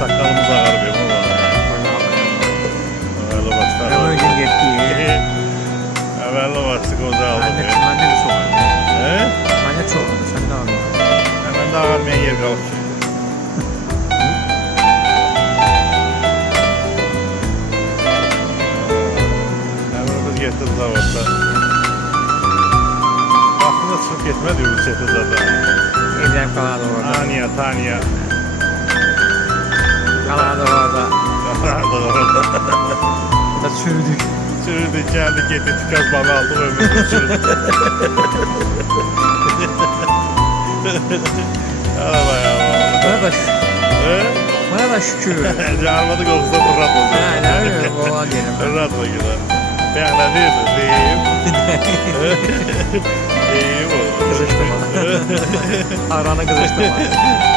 sakalımız ağarmıyor mu var? Evvelli başlar. Ömür gün geçti. Evvelli başlık o da aldı. Anne de çok oldu. He? Anne çok oldu. Sen de aldın. Hemen de ağarmayan yer kalır. Emrimiz getirdi zavodda. Aklına çıkıp gitmedi bu çeti zaten. Evden kalardı orada. Taniye. Kalardı orada. Orada. Da sürdük. Sürüldü, geldi, gitti, tıkaz balı aldı, ömrümüz sürüldü. Araba ya. Bana da şükür. Armadı kokusunda fırlat oldu. Ne öyle baba diyelim. Fırlat o gider. Ben ne diyordum? Deyim o. Kızıştım bana. Arana kızıştım bana.